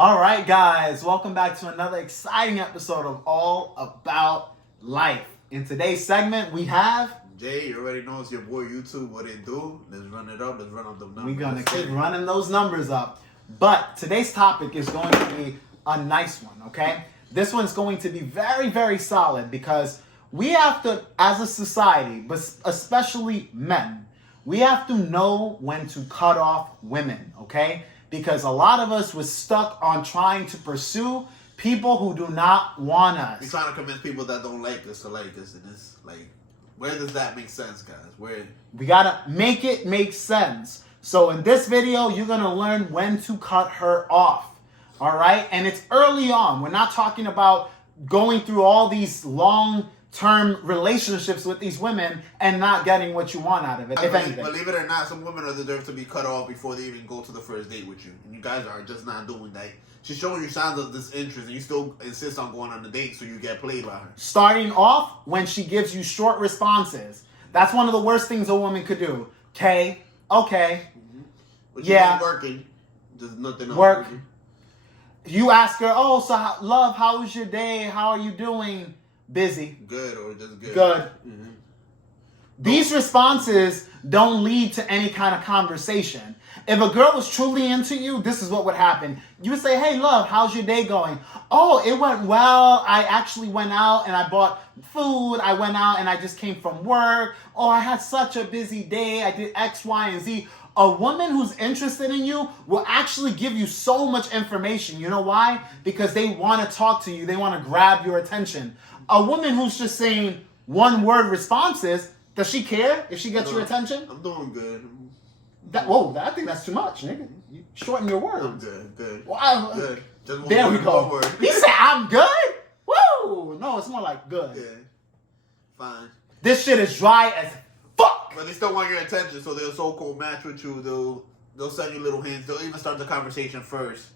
All right, guys, welcome back to another exciting episode of All About Life. In today's segment, we have... Jay, you already know it's your boy YouTube. What it do? Let's run it up. Let's run up the numbers. We're going to keep running those numbers up. But today's topic is going to be a nice one, okay? This one's going to be very, very solid because we have to, as a society, but especially men, we have to know when to cut off women, okay? Because a lot of us was stuck on trying to pursue people who do not want us. We're trying to convince people that don't like us to like us, and it's like, where does that make sense, guys? Where we gotta make it make sense. So in this video, you're gonna learn when to cut her off. All right, and it's early on. We're not talking about going through all these long-term relationships with these women and not getting what you want out of it. If anything, believe it or not, some women are deserve to be cut off before they even go to the first date with you, and you guys are just not doing that. She's showing you signs of disinterest, and you still insist on going on the date, so you get played by her. Starting off when she gives you short responses. That's one of the worst things a woman could do. Okay. But you Yeah. ain't working. There's nothing else. Work. You ask her, oh, so love, how was your day? How are you doing? Busy. Good or just good. Good. Mm-hmm. These responses don't lead to any kind of conversation. If a girl was truly into you, this is what would happen. You would say, hey, love, how's your day going? Oh, it went well. I actually went out and I bought food. I went out and I just came from work. Oh, I had such a busy day. I did X, Y, and Z. A woman who's interested in you will actually give you so much information. You know why? Because they want to talk to you. They want to grab your attention. A woman who's just saying one-word responses, does she care if she gets your attention? I'm doing good. I think that's too much, nigga. You shorten your words. I'm good. Wow. Good. Just There we one go. word. He said, I'm good? Woo! No, it's more like good. Yeah. Fine. This shit is dry as fuck. But they still want your attention, so they'll so-called match with you. They'll send you little hints. They'll even start the conversation first.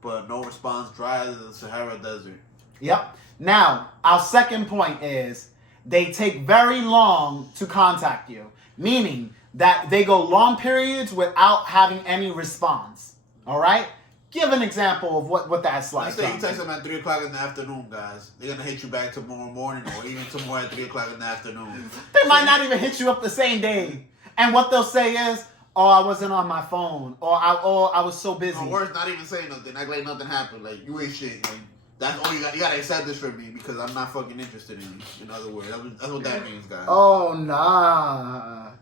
But no response, dry as the Sahara Desert. Yep. Now, our second point is they take very long to contact you, meaning that they go long periods without having any response. All right? Give an example of what that's like. Let's say you text them at 3 o'clock in the afternoon, guys. They're going to hit you back tomorrow morning or even tomorrow at 3 o'clock in the afternoon. They might not even hit you up the same day. And what they'll say is, oh, I wasn't on my phone. Or I was so busy. No, worse, not even saying nothing. Act like nothing happened. Like, you ain't shit. Like, that's all you got. You got to accept this from me because I'm not fucking interested in you. In other words, that's what that means, guys. Oh, nah.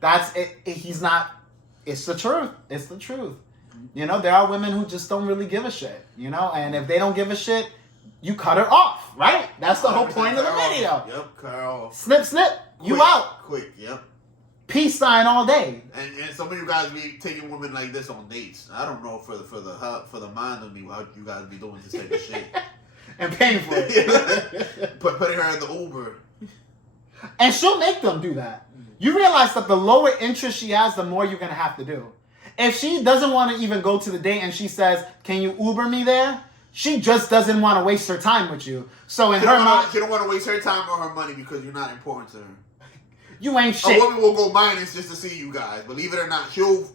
That's it. He's not. It's the truth. It's the truth. You know, there are women who just don't really give a shit, you know, and if they don't give a shit, you cut her off, right? That's the whole point of the video. Yep, cut her off. Snip, snip, you out. Quick, yep. Peace sign all day. And some of you guys be taking women like this on dates. I don't know for the mind of me how you guys be doing this type of shit. And paying for it. Putting her in the Uber. And she'll make them do that. You realize that the lower interest she has, the more you're going to have to do. If she doesn't want to even go to the date and she says, can you Uber me there? She just doesn't want to waste her time with you. So in her mind, she don't want to waste her time or her money because you're not important to her. You ain't shit. A woman will go minus just to see you guys. Believe it or not, she'll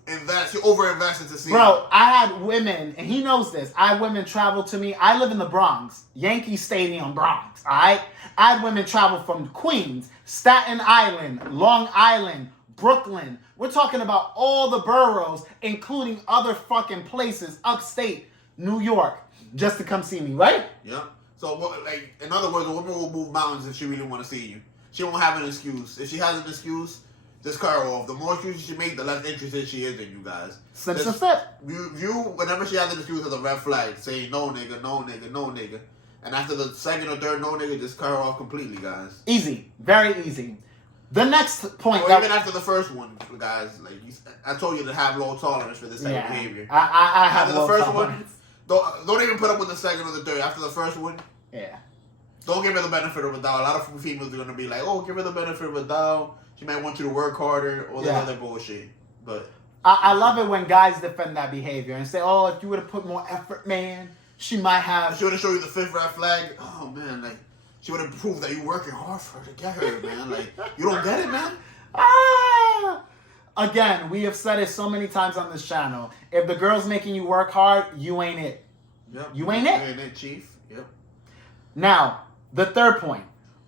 over-invest to see you. Bro, I had women, and he knows this. I had women travel to me. I live in the Bronx, Yankee Stadium, Bronx. All right. I had women travel from Queens, Staten Island, Long Island, Brooklyn. We're talking about all the boroughs, including other fucking places, upstate New York, just to come see me, right? Yep. So, like, in other words, a woman will move mountains if she really want to see you. She won't have an excuse. If she has an excuse, just cut her off. The more excuses she makes, the less interested she is in you guys. Snip. View whenever she has an excuse as a red flag, saying no nigga, no nigga, no nigga. And after the second or third no nigga, just cut her off completely, guys. Easy. Very easy. The next point. Or even after the first one, guys. Like I told you to have low tolerance for this type of behavior. I have after low the first tolerance. one, don't even put up with the second or the third. After the first one, yeah. Don't give her the benefit of a doubt. A lot of females are going to be like, oh, give her the benefit of a doubt. She might want you to work harder, all that other bullshit. But I love it when guys defend that behavior and say, oh, if you would have put more effort, man, she might have. She would have showed you the fifth red flag. Oh, man, like, she would have proved that you're working hard for her to get her, man. Like, you don't get it, man? Again, we have said it so many times on this channel. If the girl's making you work hard, you ain't it. Yep. You ain't it. You ain't it, chief. Yep. Now, the third point.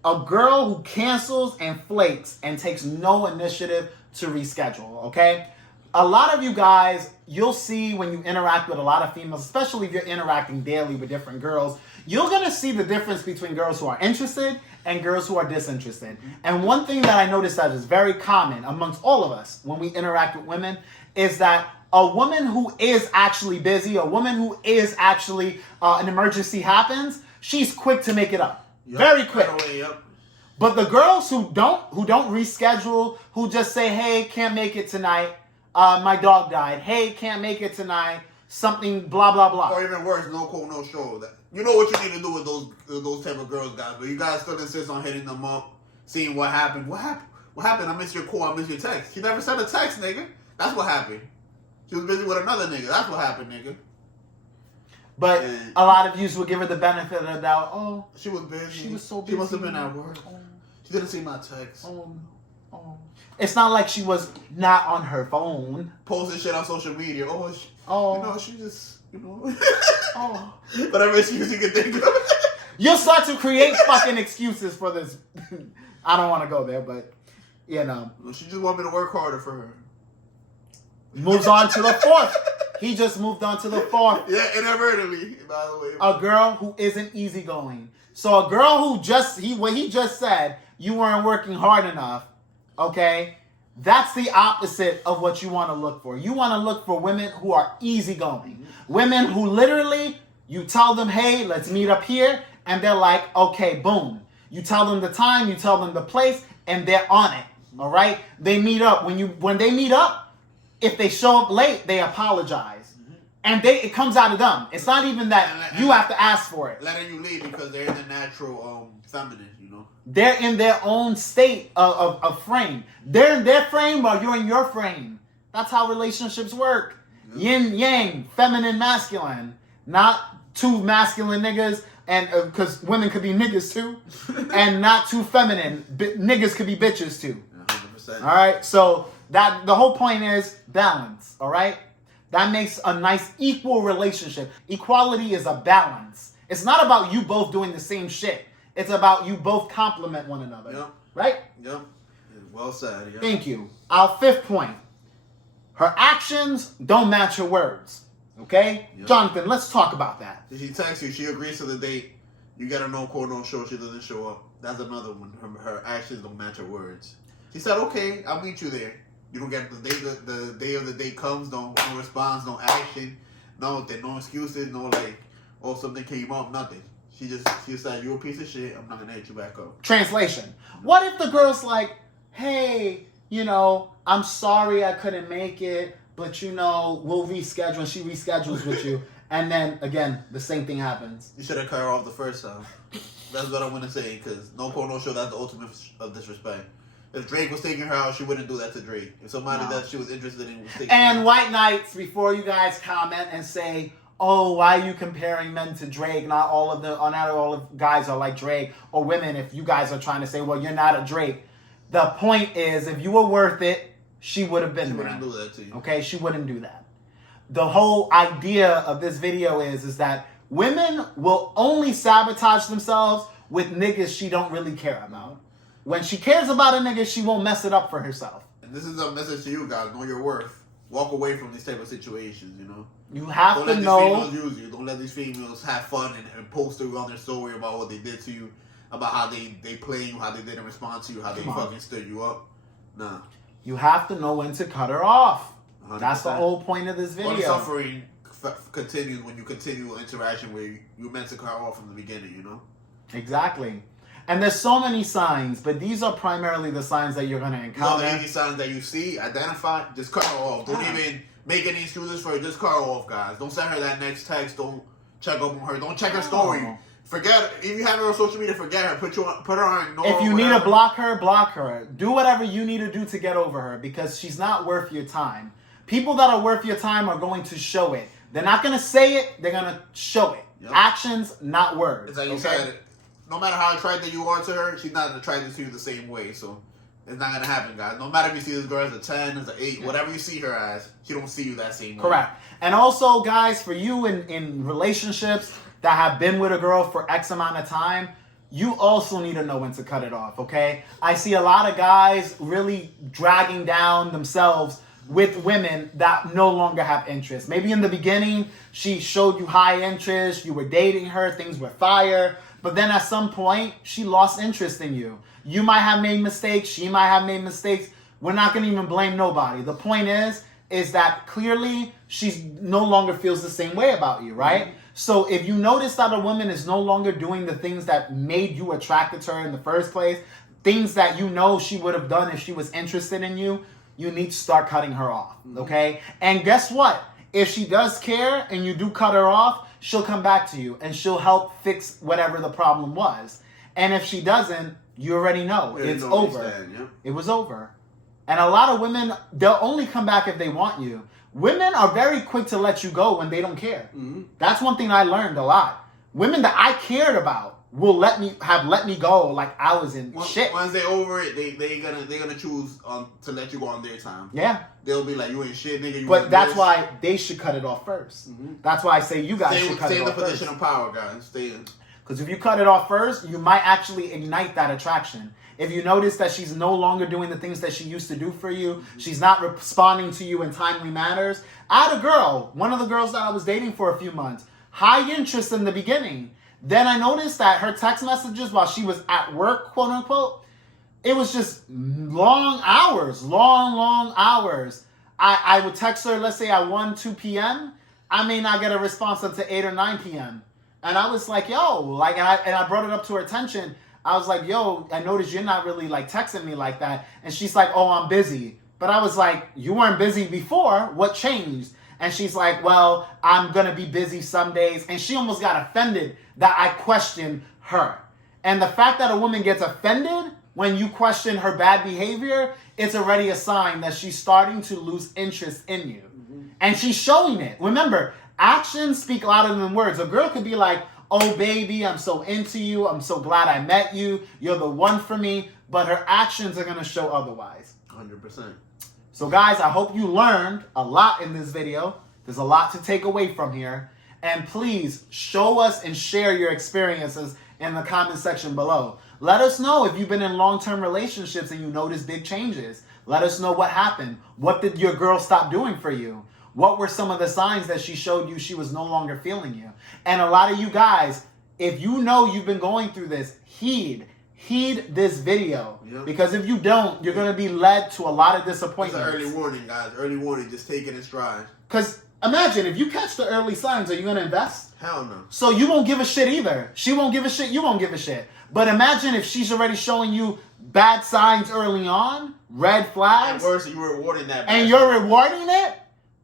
A girl who cancels and flakes and takes no initiative to reschedule, okay? A lot of you guys, you'll see when you interact with a lot of females, especially if you're interacting daily with different girls, you're going to see the difference between girls who are interested and girls who are disinterested. And one thing that I noticed that is very common amongst all of us when we interact with women is that a woman who is actually busy, a woman who is actually an emergency happens, she's quick to make it up. Yep. Very quick. Right away, yep. But the girls who don't reschedule, who just say, hey, can't make it tonight, my dog died, hey, can't make it tonight, something, blah, blah, blah. Or even worse, no call, no show. You know what you need to do with those type of girls, guys, but you guys still insist on hitting them up, seeing what happened. What happened? What happened? I missed your call, I missed your text. She never sent a text, nigga. That's what happened. She was busy with another nigga. That's what happened, nigga. But a lot of yous will give her the benefit of the doubt. Oh, she was busy. She was so busy. She must have been at work. Oh. She didn't see my text. Oh. It's not like she was not on her phone. Posting shit on social media. She just, Oh. Whatever excuse you can think of. You'll start to create fucking excuses for this. I don't want to go there, but, She just want me to work harder for her. Moves on to the fourth. He just moved on to the fourth. Yeah, inadvertently, by the way. A girl who isn't easygoing. So a girl who what he just said, you weren't working hard enough, okay? That's the opposite of what you want to look for. You want to look for women who are easygoing. Women who literally, you tell them, hey, let's meet up here, and they're like, okay, boom. You tell them the time, you tell them the place, and they're on it, all right? They meet up. When they meet up, if they show up late, they apologize. And it comes out of them. It's not even that you have to ask for it. Letting you leave because they're in the natural feminine, They're in their own state of frame. They're in their frame while you're in your frame. That's how relationships work. Yeah. Yin, yang, feminine, masculine. Not two masculine niggas, and because women could be niggas too. And not too feminine. Niggas could be bitches too. 100%. All right? So the whole point is balance, all right? That makes a nice equal relationship. Equality is a balance. It's not about you both doing the same shit. It's about you both complement one another. Yep. Right? Yep. Well said. Yep. Thank you. Our fifth point. Her actions don't match her words. Okay? Yep. Jonathan, let's talk about that. She texts you, she agrees to the date. You get a no call, no show, she doesn't show up. That's another one. Her actions don't match her words. She said, okay, I'll meet you there. You don't get the day of the date comes, no response, no action, no excuses, no something came up, nothing. She said, you're a piece of shit, I'm not gonna hit you back up. Translation. What if the girl's like, hey, I'm sorry I couldn't make it, but we'll reschedule, and she reschedules with you, and then again, the same thing happens. You should have cut her off the first time. That's what I'm gonna say, because no call, no show, that's the ultimate of disrespect. If Drake was taking her out, she wouldn't do that to Drake. If somebody that she was interested in was taking her out. And White Knights, before you guys comment and say, oh, why are you comparing men to Drake? Not all of guys are like Drake. Or women, if you guys are trying to say, well, you're not a Drake. The point is, if you were worth it, she would have been there. She wouldn't do that to you. Okay, she wouldn't do that. The whole idea of this video is that women will only sabotage themselves with niggas she don't really care about. When she cares about a nigga, she won't mess it up for herself. And this is a message to you guys. Know your worth. Walk away from these type of situations, You have Don't to let know. these females use you. Don't let these females have fun and post on their story about what they did to you, about how they play you, how they didn't respond to you, how they fucking stood you up. Nah. You have to know when to cut her off. 100%. That's the whole point of this video. All the suffering continues when you continue interaction where you meant to cut her off from the beginning, Exactly. And there's so many signs, but these are primarily the signs that you're going to encounter. Any signs that you see, identify, just cut her off. Don't even make any excuses for her. Just cut her off, guys. Don't send her that next text. Don't check up on her. Don't check her story. Forget if you have her on social media. Forget her. Put her on ignore. If you need to block her, block her. Do whatever you need to do to get over her because she's not worth your time. People that are worth your time are going to show it. They're not going to say it. They're going to show it. Yep. Actions, not words. It's like you said. No matter how attracted you are to her, she's not attracted to you the same way. So It's not gonna happen, guys. No matter if you see this girl as a 10, as an 8, whatever you see her as, she don't see you that same way. Correct. And also, guys, for you in relationships that have been with a girl for X amount of time, you also need to know when to cut it off, okay? I see a lot of guys really dragging down themselves with women that no longer have interest. Maybe in the beginning, she showed you high interest, you were dating her, things were fire, but then at some point, she lost interest in you. You might have made mistakes, she might have made mistakes. We're not gonna even blame nobody. The point is that clearly she no longer feels the same way about you, right? Mm-hmm. So if you notice that a woman is no longer doing the things that made you attracted to her in the first place, things that you know she would have done if she was interested in you, you need to start cutting her off, okay? And guess what? If she does care and you do cut her off, she'll come back to you and she'll help fix whatever the problem was. And if she doesn't, you already know it's over. It was over. And a lot of women, they'll only come back if they want you. Women are very quick to let you go when they don't care. Mm-hmm. That's one thing I learned a lot. Women that I cared about will let me go like I was in shit. Once they're over it, they're gonna choose to let you go on their time. Yeah. They'll be like, you ain't shit, nigga. But that's why they should cut it off first. Mm-hmm. That's why I say you guys should cut it off first. Stay in the position of power, guys. Stay in. Because if you cut it off first, you might actually ignite that attraction. If you notice that she's no longer doing the things that she used to do for you, she's not responding to you in timely manners. I had a girl, one of the girls that I was dating for a few months, high interest in the beginning. Then I noticed that her text messages while she was at work, quote unquote, it was just long hours. I would text her, let's say at 1, 2 p.m. I may not get a response until 8 or 9 p.m. And I was like, yo, like, and I brought it up to her attention. I was like, yo, I noticed you're not really like texting me like that. And she's like, oh, I'm busy. But I was like, you weren't busy before. What changed? And she's like, well, I'm going to be busy some days. And she almost got offended that I questioned her. And the fact that a woman gets offended when you question her bad behavior, it's already a sign that she's starting to lose interest in you. Mm-hmm. And she's showing it. Remember, actions speak louder than words. A girl could be like, oh, baby, I'm so into you. I'm so glad I met you. You're the one for me. But her actions are going to show otherwise. 100%. So, guys, I hope you learned a lot in this video. There's a lot to take away from here. And please show us and share your experiences in the comment section below. Let us know if you've been in long-term relationships and you notice big changes. Let us know what happened. What did your girl stop doing for you? What were some of the signs that she showed you she was no longer feeling you? And a lot of you guys, if you know you've been going through this, heed this video. Yep. Because if you don't, you're going to be led to a lot of disappointments. It's an early warning, guys. Early warning. Just take it in stride. Because imagine, if you catch the early signs, are you going to invest? Hell no. So you won't give a shit either. She won't give a shit. You won't give a shit. But imagine if she's already showing you bad signs early on, red flags. And worse, you're rewarding that. And you're rewarding it?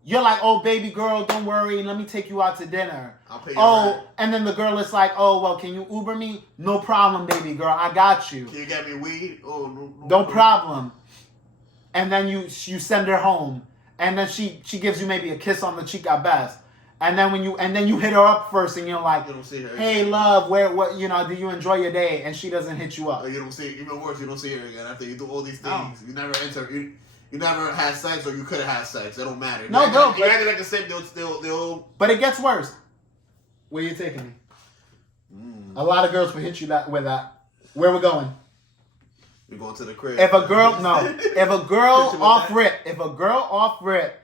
You're like, oh, baby girl, don't worry. Let me take you out to dinner. I'll pay you. Oh, and then the girl is like, oh, well, can you Uber me? No problem, baby girl. I got you. Can you get me weed? Oh, no problem. And then you send her home. And then she gives you maybe a kiss on the cheek at best. And then you hit her up first and you're like, you don't see her hey, again. Love, do you enjoy your day? And she doesn't hit you up. Or you don't see, even worse, you don't see her again after you do all these things. No. You never enter, you never had sex, or you could have had sex. It don't matter. No, bro. You acting like a simp, they'll. But it gets worse. Where you taking me? A lot of girls will hit you with that. Where we going? We're going to the crib. If a girl off rip,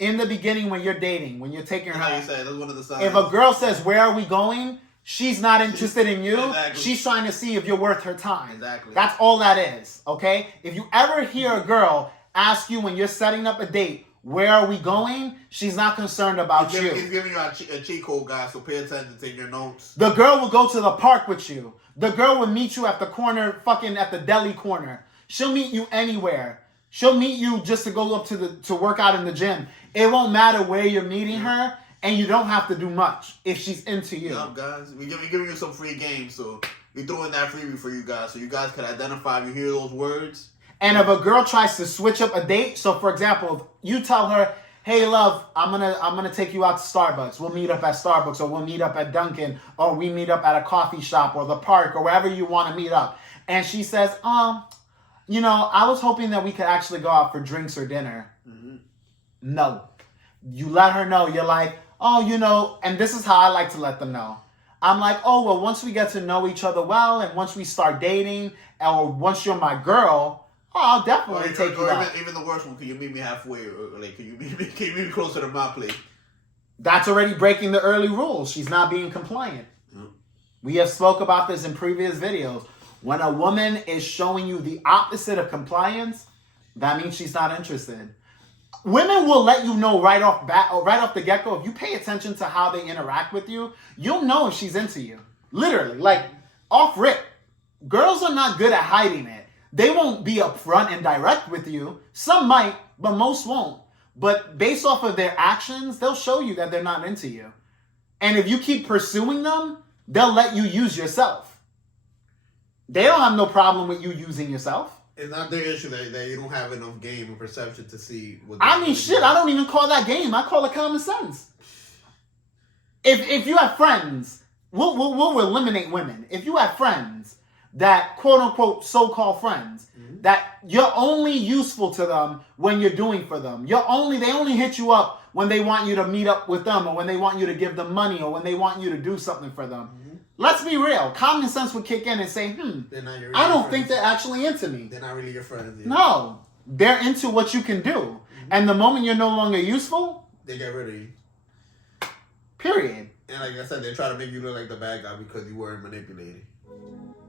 in the beginning when you're dating, when you're taking her out, that's one of the signs. If a girl says, where are we going? She's not interested in you. Exactly. She's trying to see if you're worth her time. Exactly. That's all that is, okay? If you ever hear a girl ask you when you're setting up a date, where are we going? She's not concerned about you. He's giving you a cheat code, guys, so pay attention, take your notes. The girl will go to the park with you. The girl will meet you at the corner, fucking at the deli corner. She'll meet you anywhere. She'll meet you just to go up to work out in the gym. It won't matter where you're meeting her, and you don't have to do much if she's into you. Yup, guys. We're giving you some free games, so we're doing that freebie for you guys, so you guys can identify if you hear those words. And if a girl tries to switch up a date, so for example, if you tell her, hey love, I'm gonna take you out to Starbucks. We'll meet up at Starbucks, or we'll meet up at Dunkin', or we meet up at a coffee shop or the park or wherever you want to meet up. And she says, you know, I was hoping that we could actually go out for drinks or dinner. Mm-hmm. No. You let her know. You're like, oh, you know, and this is how I like to let them know. I'm like, oh, well, once we get to know each other well, and once we start dating, or once you're my girl, oh, I'll definitely take you out. Even the worst one, can you meet me halfway? Or like, can you meet me closer to my place? That's already breaking the early rules. She's not being compliant. Mm. We have spoke about this in previous videos. When a woman is showing you the opposite of compliance, that means she's not interested. Women will let you know right off the get-go. If you pay attention to how they interact with you, you'll know if she's into you. Literally, like off rip. Girls are not good at hiding it. They won't be upfront and direct with you. Some might, but most won't. But based off of their actions, they'll show you that they're not into you. And if you keep pursuing them, they'll let you use yourself. They don't have no problem with you using yourself. It's not their issue that you don't have enough game and perception to see what. I mean, shit, I don't even call that game. I call it common sense. If you have friends, we'll eliminate women. If you have friends that, quote unquote, so-called friends, that you're only useful to them when you're doing for them. They only hit you up when they want you to meet up with them, or when they want you to give them money, or when they want you to do something for them. Let's be real. Common sense would kick in and say, I don't think they're actually into me. They're not really your friends. Yeah. No. They're into what you can do. And the moment you're no longer useful, they get rid of you. Period. And like I said, they try to make you look like the bad guy because you weren't manipulated.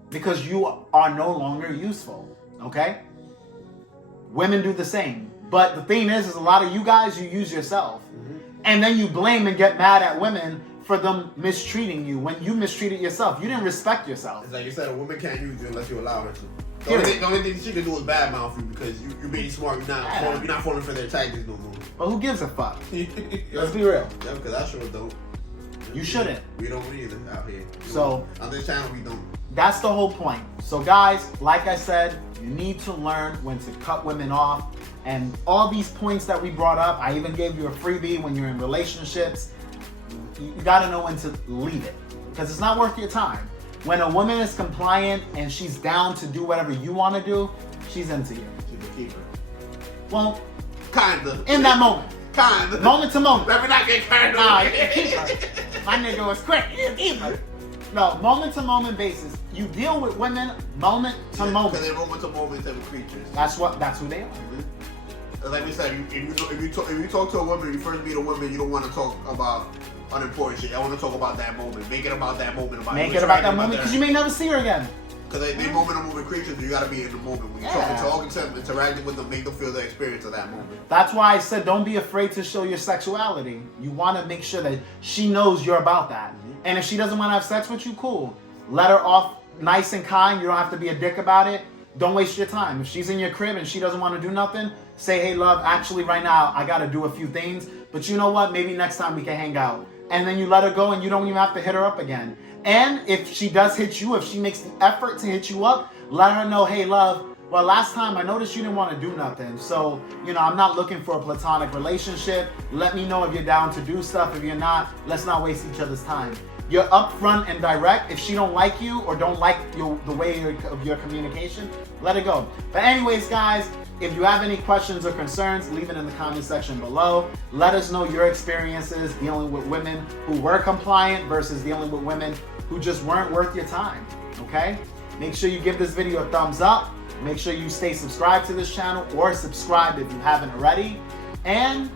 Because you are no longer useful. Okay? Women do the same. But the thing is a lot of you guys, you use yourself. And then you blame and get mad at women for them mistreating you when you mistreated yourself. You didn't respect yourself. It's like you said, a woman can't use you unless you allow her to. Period. The only thing she can do is badmouth you because you're being smart. You're not falling for their tactics no more. But who gives a fuck? Yeah. Let's be real. Yeah, because I sure don't. You shouldn't. We don't either out here. So on this channel, we don't. That's the whole point. So guys, like I said, you need to learn when to cut women off. And all these points that we brought up, I even gave you a freebie when you're in relationships. You gotta know when to leave it, because it's not worth your time. When a woman is compliant and she's down to do whatever you want to do, she's into you. She's a keeper. Well, kinda. In that moment. Kinda. Moment to moment. Let me not get carried away. Nah, you're a keeper. My nigga was quick. You're a keeper. No, moment to moment basis. You deal with women moment to moment. Because they're moment to moment type of creatures. That's who they are. Like we said, if you talk to a woman, you first meet a woman, you don't want to talk about unimportant shit. I want to talk about that moment. Make it about that moment. Make it about that moment because you may never see her again. Because they moment creatures, you got to be in the moment. When you're talking to them, interacting with them, make them feel the experience of that moment. That's why I said don't be afraid to show your sexuality. You want to make sure that she knows you're about that. And if she doesn't want to have sex with you, cool. Let her off nice and kind. You don't have to be a dick about it. Don't waste your time. If she's in your crib and she doesn't want to do nothing, say, hey, love, actually right now I got to do a few things. But you know what? Maybe next time we can hang out. And then you let her go and you don't even have to hit her up again. And if she does hit you, if she makes the effort to hit you up, let her know, hey, love, well, last time I noticed you didn't want to do nothing. So, I'm not looking for a platonic relationship. Let me know if you're down to do stuff. If you're not, let's not waste each other's time. You're upfront and direct. If she don't like you or don't like the way of your communication, let it go. But anyways, guys, if you have any questions or concerns, leave it in the comment section below. Let us know your experiences dealing with women who were compliant versus dealing with women who just weren't worth your time, okay? Make sure you give this video a thumbs up. Make sure you stay subscribed to this channel or subscribe if you haven't already. And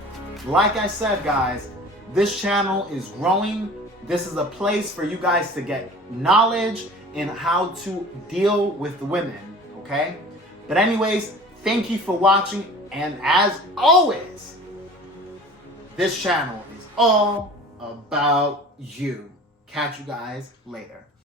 like I said, guys, this channel is growing. This is a place for you guys to get knowledge in how to deal with women, okay? But anyways, thank you for watching. And as always, this channel is all about you. Catch you guys later.